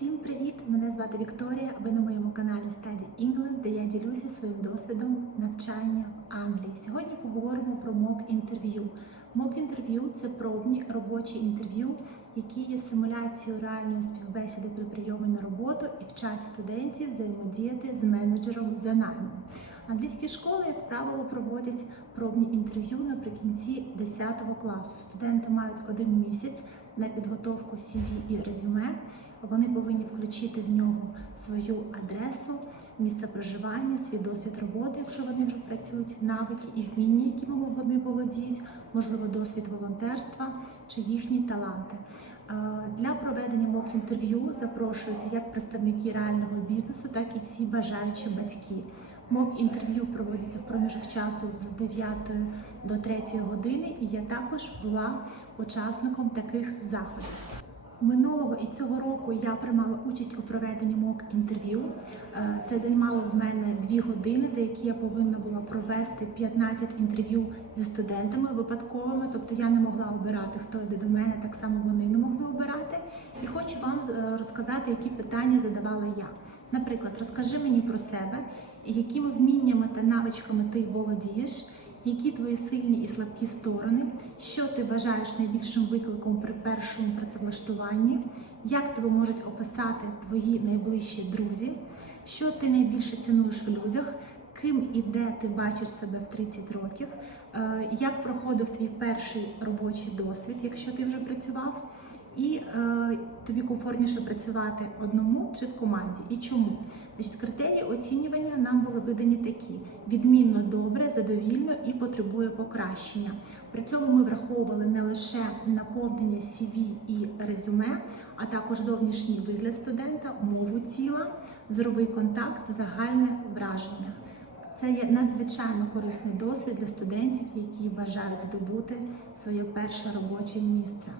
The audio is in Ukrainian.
Всім привіт! Мене звати Вікторія. Ви на моєму каналі Study England, де я ділюся своїм досвідом навчання в Англії. Сьогодні поговоримо про мок інтерв'ю. Мок інтерв'ю це пробні робочі інтерв'ю, які є симуляцією реальної співбесіди при прийомі на роботу і вчать студентів взаємодіяти з менеджером за наймом. Англійські школи, як правило, проводять пробні інтерв'ю наприкінці 10 класу. Студенти мають один місяць на підготовку CV і резюме. Вони повинні включити в нього свою адресу, місце проживання, свій досвід роботи, якщо вони вже працюють, навики і вміння, якими вони володіють, можливо, досвід волонтерства чи їхні таланти. Для проведення мок-інтерв'ю запрошуються як представники реального бізнесу, так і всі бажаючі батьки. Мок-інтерв'ю проводиться в проміжок часу з 9 до 3 години, і я також була учасником таких заходів. Минулого і цього року я приймала участь у проведенні мок інтерв'ю. Е, Це займало в мене дві години, за які я повинна була провести 15 інтерв'ю зі студентами випадковими. Тобто я не могла обирати, хто йде до мене, так само вони не могли обирати. І хочу вам е, розказати, які питання задавала я. Наприклад, розкажи мені про себе, якими вміннями та навичками ти володієш. Які твої сильні і слабкі сторони, що ти вважаєш найбільшим викликом при першому працевлаштуванні, як тебе можуть описати твої найближчі друзі, що ти найбільше цінуєш в людях, ким і де ти бачиш себе в 30 років, е, як проходив твій перший робочий досвід, якщо ти вже працював, і е, тобі комфортніше працювати одному чи в команді, і чому? Значить, критерії оцінювання нам були видані такі: відмінно добре, задовільно і потребує покращення. При цьому ми враховували не лише наповнення CV і резюме, а також зовнішній вигляд студента, мову тіла, зоровий контакт, загальне враження. Це є надзвичайно корисний досвід для студентів, які бажають здобути своє перше робоче місце.